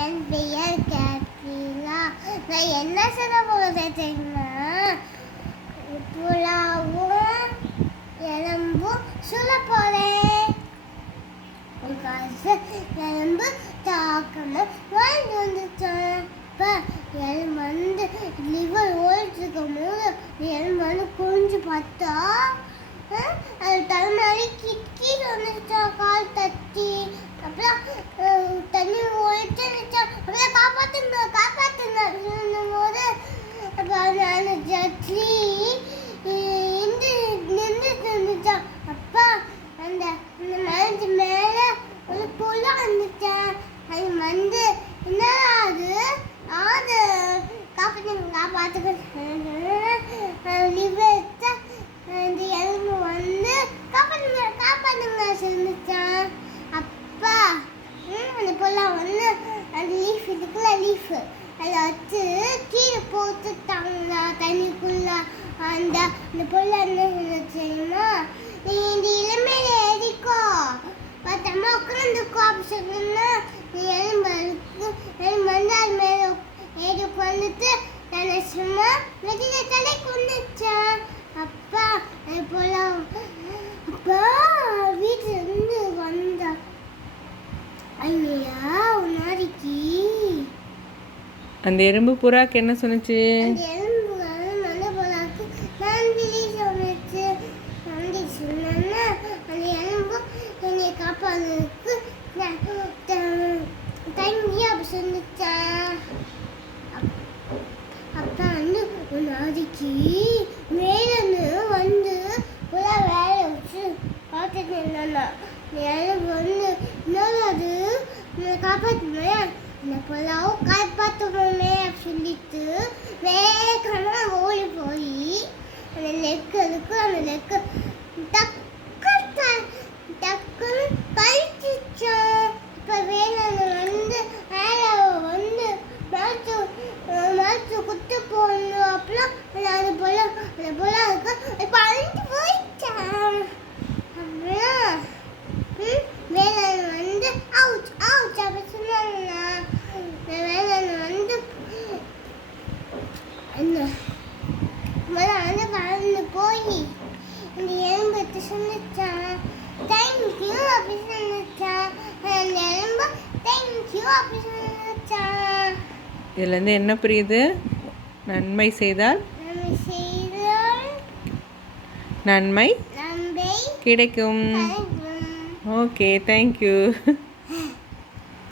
என் பெயர் கேப்ரிலா. நான் என்ன சொல்ல போகிறேன் தெரியுமா? புலாவும் எலும்பும் சொல்ல போகிறேன். எலும்பு தாக்காம வாழ்ந்து வந்துச்சான். இப்போ எலும்பு வந்து லிவர் ஓடிட்டுருக்கும் போது எலும்பு வந்து குஞ்சு பார்த்தா அது தலைமாரி கீழே வந்துச்சா, கால் தட்டி. அப்புறம் தண்ணி ஓடிட்டு இருந்துச்சா. அப்புறம் காப்பாற்றுங்க காப்பாற்றுங்க அப்படின்னு போது அப்போ அந்த ஜட்லி நின்றுட்டு இருந்துச்சா. அப்பா அந்த மரத்து மேலே ஒரு புள்ள வந்துச்சேன். அது வந்து என்னடா அது அது காப்பாற்றுங்க காப்பாற்றுங்க லிவர்த்த அந்த எலும்பு வந்து காப்பாற்றுங்க காப்பாற்றுங்க சொல்லிச்சான். அப்பா அந்த புள்ள வந்து அந்த லீஃப் இருக்குல்ல, லீஃப் அதை வச்சு கீழே போட்டுட்டாங்க தண்ணிக்குள்ள. அந்த புள்ள என்ன தெரியுமா, நீ இந்த இளமையில ஏறிக்கோ பார்த்தம்மா உட்காந்துக்கோ அப்படி சொன்னா நீ எலும்பு வந்து அது மேலே ஏறி உட்காந்துட்டு நான் சும்மா வெளியில தலை கொண்டுச்சான். அப்பா அது போல அப்பா வீட்டுல இருந்து வந்தா. ஐயா ஒரு நாளைக்கு அந்த எறும்பு புறாக்கு என்ன சொன்னுச்சு? அந்த எலும்பு நல்ல போலாக்கு நன்றி சொன்னிச்சு. நன்றி சொன்னா அந்த எலும்பு என்னை காப்பாடுறதுக்கு தண்ணி அப்படி சொன்னிச்சேன். அப்பா வந்து ஒரு நாளைக்கு மேலே வந்து புறா வேலை வச்சு பார்த்துட்டு என்னன்னா எலும்பு வந்து என்னது காப்பாற்றுமே இந்த புறாவும் காப்பாற்றுவோமே அப்படின்னு சொல்லிட்டு வேகமாக ஓடி போய் அந்த லெக்கு இருக்கு, அந்த லெக்கு டக்குன்னு கழிச்சிச்சான். இப்போ வேலை வந்து மேலே வந்து மரத்து குத்து போடணும். அப்புறம் அது போல இருக்கு. இப்போ அழிஞ்சு போயிட்டான். அப்புறம் வேலை வந்து அவுச் அவுச் அப்படி சொன்னாங்கன்னா வேலை வந்து வந்து கலந்து போய் இந்த எலும்பு எடுத்து சொன்னிச்சான். தேங்க்யூ அப்படி சொன்னிச்சான். அந்த எலும்பு தேங்க்யூ அப்படி சொன்னிச்சான். இதுலேருந்து என்ன புரியுது? நன்மை செய்தால் நன்மை கிடைக்கும். Okay, thank you.